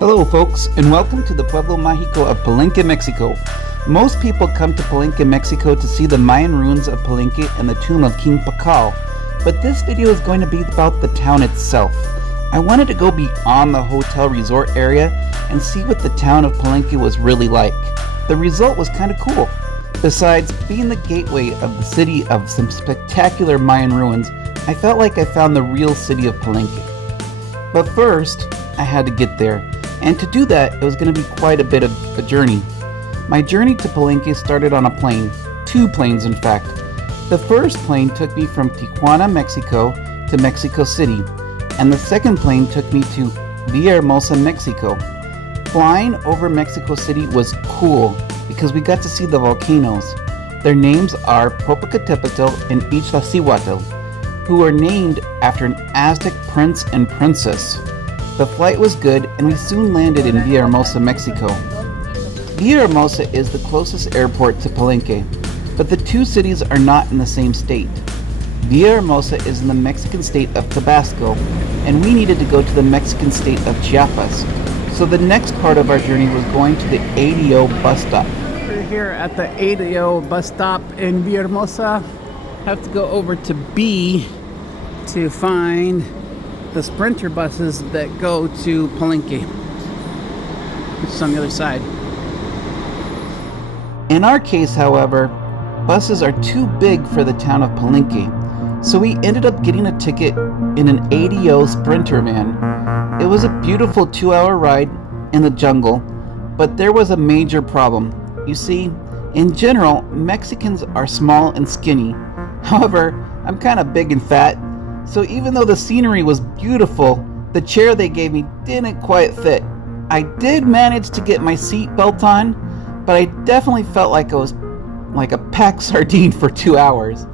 Hello folks, and welcome to the Pueblo Mágico of Palenque, Mexico. Most people come to Palenque, Mexico to see the Mayan ruins of Palenque and the tomb of King Pakal, but this video is going to be about the town itself. I wanted to go beyond the hotel resort area and see what the town of Palenque was really like. The result was kind of cool. Besides being the gateway of the city of some spectacular Mayan ruins, I felt like I found the real city of Palenque. But first, I had to get there, and to do that, it was going to be quite a bit of a journey. My journey to Palenque started on a plane, 2 planes in fact. The first plane took me from Tijuana, Mexico to Mexico City, and the second plane took me to Villahermosa, Mexico. Flying over Mexico City was cool because we got to see the volcanoes. Their names are Popocatépetl and Iztaccíhuatl, who were named after an Aztec prince and princess. The flight was good and we soon landed in Villahermosa, Mexico. Villahermosa is the closest airport to Palenque, but the two cities are not in the same state. Villahermosa is in the Mexican state of Tabasco, and we needed to go to the Mexican state of Chiapas. So the next part of our journey was going to the ADO bus stop. We're here at the ADO bus stop in Villahermosa. Have to go over to B to find the Sprinter buses that go to Palenque, which is on the other side. In our case, however, buses are too big for the town of Palenque, so we ended up getting a ticket in an ADO Sprinter van. It was a beautiful 2-hour ride in the jungle, but there was a major problem. You see, in general, Mexicans are small and skinny. However, I'm kind of big and fat, so even though the scenery was beautiful, the chair they gave me didn't quite fit. I did manage to get my seat belt on, but I definitely felt like I was like a packed sardine for 2 hours.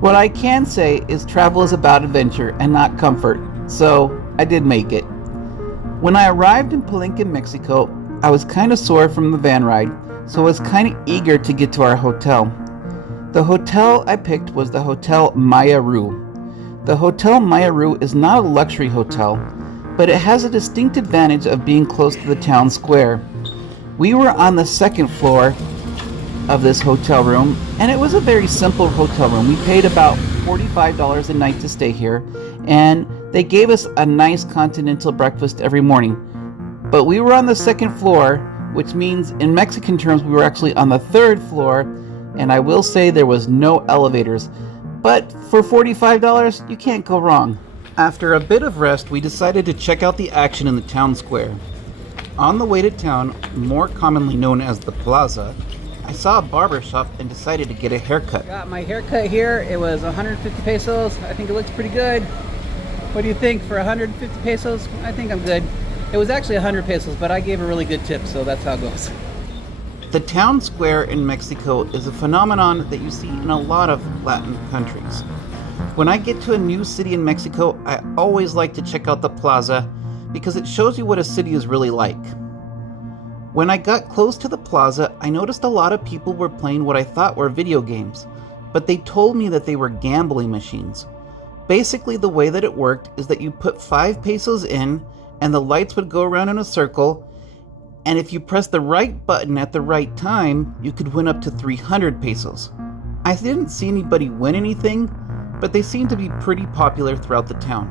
What I can say is travel is about adventure and not comfort, so I did make it. When I arrived in Palenque, Mexico, I was kind of sore from the van ride, so I was kind of eager to get to our hotel. The hotel I picked was the Hotel Mayab. The Hotel Mayab is not a luxury hotel, but it has a distinct advantage of being close to the town square. We were on the 2nd floor of this hotel room, and it was a very simple hotel room. We paid about $45 a night to stay here, and they gave us a nice continental breakfast every morning. But we were on the 2nd floor, which means in Mexican terms we were actually on the 3rd floor, and I will say there was no elevators. But for $45, you can't go wrong. After a bit of rest, we decided to check out the action in the town square. On the way to town, more commonly known as the Plaza, I saw a barber shop and decided to get a haircut. Got my haircut here. It was 150 pesos. I think it looks pretty good. What do you think for 150 pesos? I think I'm good. It was actually 100 pesos, but I gave a really good tip, so that's how it goes. The town square in Mexico is a phenomenon that you see in a lot of Latin countries. When I get to a new city in Mexico, I always like to check out the plaza because it shows you what a city is really like. When I got close to the plaza, I noticed a lot of people were playing what I thought were video games, but they told me that they were gambling machines. Basically, the way that it worked is that you put 5 pesos in and the lights would go around in a circle, and if you press the right button at the right time, you could win up to 300 pesos. I didn't see anybody win anything, but they seemed to be pretty popular throughout the town.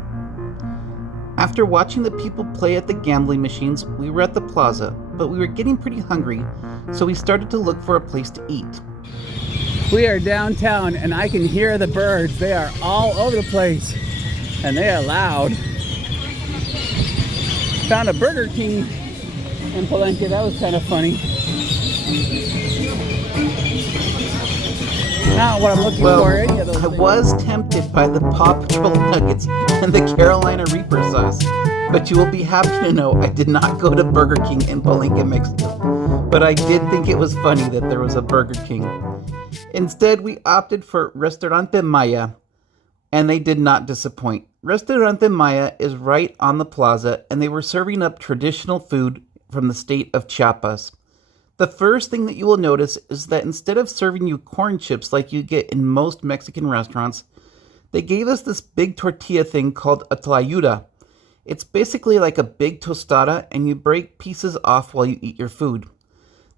After watching the people play at the gambling machines, we were at the plaza, but we were getting pretty hungry, so we started to look for a place to eat. We are downtown and I can hear the birds. They are all over the place and they are loud. Found a Burger King in Palenque. That was kind of funny. Not what I'm looking for, any of those I things. was tempted by the Paw Patrol nuggets and the Carolina Reaper sauce, but you will be happy to know I did not go to Burger King in Palenque, Mexico. But I did think it was funny that there was a Burger King. Instead, we opted for Restaurante Maya, and they did not disappoint. Restaurante Maya is right on the plaza, and they were serving up traditional food from the state of Chiapas. The first thing that you will notice is that instead of serving you corn chips like you get in most Mexican restaurants, they gave us this big tortilla thing called a tlayuda. It's basically like a big tostada, and you break pieces off while you eat your food.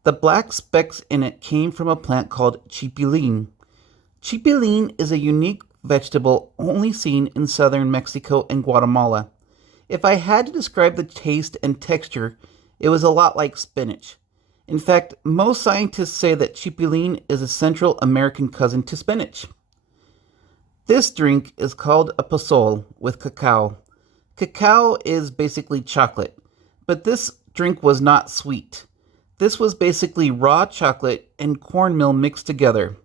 The black specks in it came from a plant called chipilín. Chipilín is a unique vegetable only seen in southern Mexico and Guatemala. If I had to describe the taste and texture, it was a lot like spinach. In fact, most scientists say that chipilín is a Central American cousin to spinach. This drink is called a pozol with cacao. Cacao is basically chocolate, but this drink was not sweet. This was basically raw chocolate and cornmeal mixed together.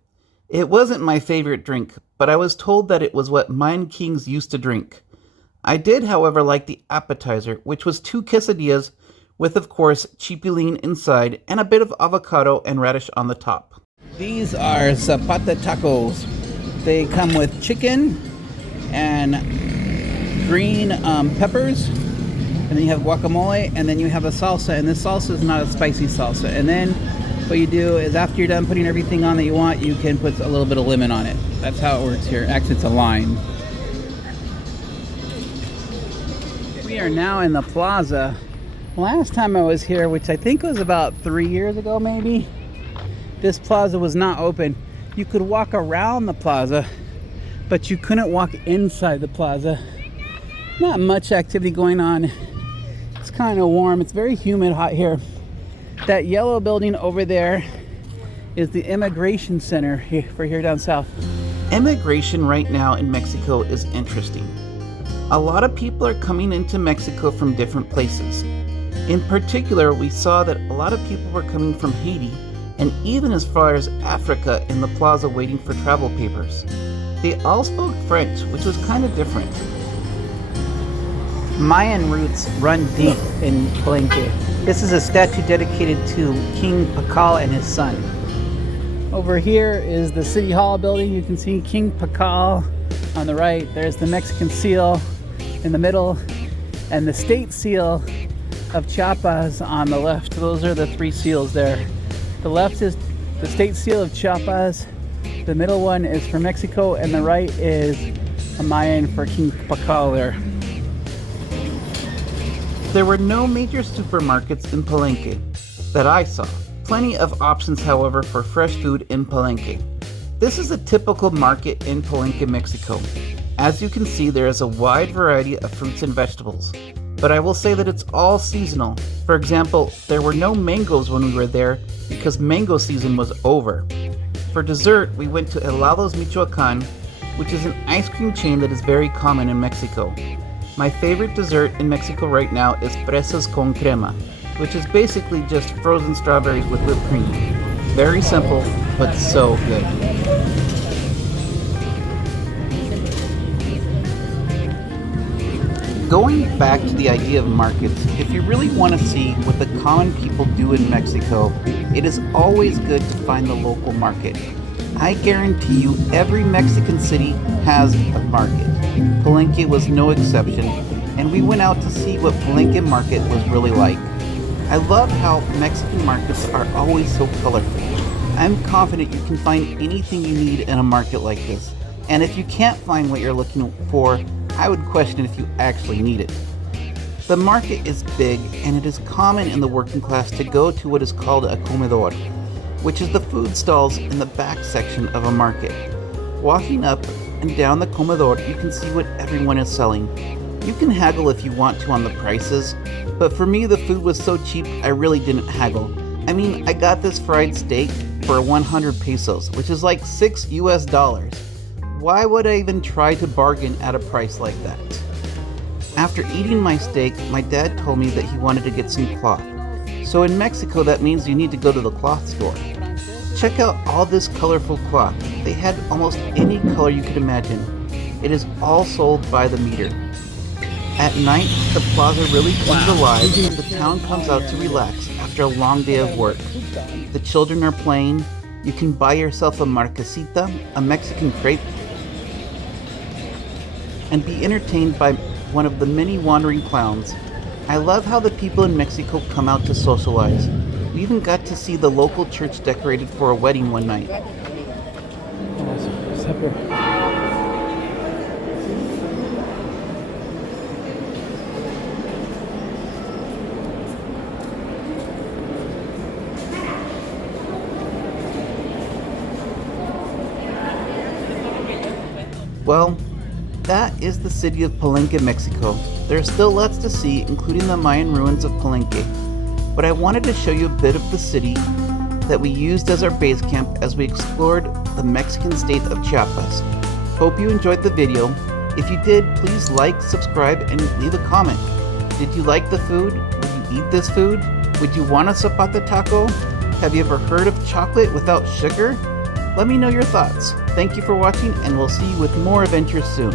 It wasn't my favorite drink, but I was told that it was what Mayan kings used to drink. I did, however, like the appetizer, which was 2 quesadillas with, of course, chipilín inside and a bit of avocado and radish on the top. These are zapata tacos. They come with chicken and green peppers, and then you have guacamole, and then you have a salsa, and this salsa is not a spicy salsa. And then what you do is after you're done putting everything on that you want, you can put a little bit of lemon on it. That's how it works here. Actually, it's a lime. We are now in the Plaza. Last time I was here, which I think was about 3 years ago maybe, this plaza was not open. You could walk around the plaza, but you couldn't walk inside the plaza. Not much activity going on. It's kind of warm. It's very humid, hot here. That yellow building over there is the immigration center for here down south. Immigration right now in Mexico is interesting. A lot of people are coming into Mexico from different places. In particular, we saw that a lot of people were coming from Haiti and even as far as Africa in the plaza waiting for travel papers. They all spoke French, which was kind of different. Mayan roots run deep in Palenque. This is a statue dedicated to King Pakal and his son. Over here is the City Hall building. You can see King Pakal on the right. There's the Mexican seal in the middle, and the state seal of Chiapas on the left. Those are the 3 seals there. The left is the state seal of Chiapas, the middle one is for Mexico, and the right is a Mayan for King Pakal there. There were no major supermarkets in Palenque that I saw. Plenty of options, however, for fresh food in Palenque. This is a typical market in Palenque, Mexico. As you can see, there is a wide variety of fruits and vegetables, but I will say that it's all seasonal. For example, there were no mangoes when we were there because mango season was over. For dessert, we went to Helados Michoacán, which is an ice cream chain that is very common in Mexico. My favorite dessert in Mexico right now is fresas con crema, which is basically just frozen strawberries with whipped cream. Very simple, but so good. Going back to the idea of markets, if you really want to see what the common people do in Mexico, it is always good to find the local market. I guarantee you every Mexican city has a market. Palenque was no exception, and we went out to see what Palenque market was really like. I love how Mexican markets are always so colorful. I'm confident you can find anything you need in a market like this. And if you can't find what you're looking for, I would question if you actually need it. The market is big, and it is common in the working class to go to what is called a comedor, which is the food stalls in the back section of a market. Walking up and down the comedor, you can see what everyone is selling. You can haggle if you want to on the prices, but for me the food was so cheap I really didn't haggle. I mean, I got this fried steak for 100 pesos, which is like $6 US. Why would I even try to bargain at a price like that? After eating my steak, my dad told me that he wanted to get some cloth. So in Mexico, that means you need to go to the cloth store. Check out all this colorful cloth. They had almost any color you could imagine. It is all sold by the meter. At night, the plaza really comes alive and the town comes out to relax after a long day of work. The children are playing. You can buy yourself a marquesita, a Mexican crepe, and be entertained by one of the many wandering clowns. I love how the people in Mexico come out to socialize. We even got to see the local church decorated for a wedding one night. Well, that is the city of Palenque, Mexico. There's still lots to see, including the Mayan ruins of Palenque, but I wanted to show you a bit of the city that we used as our base camp as we explored the Mexican state of Chiapas. Hope you enjoyed the video. If you did, please like, subscribe, and leave a comment. Did you like the food? Would you eat this food? Would you want a zapata taco? Have you ever heard of chocolate without sugar? Let me know your thoughts. Thank you for watching, and we'll see you with more adventures soon.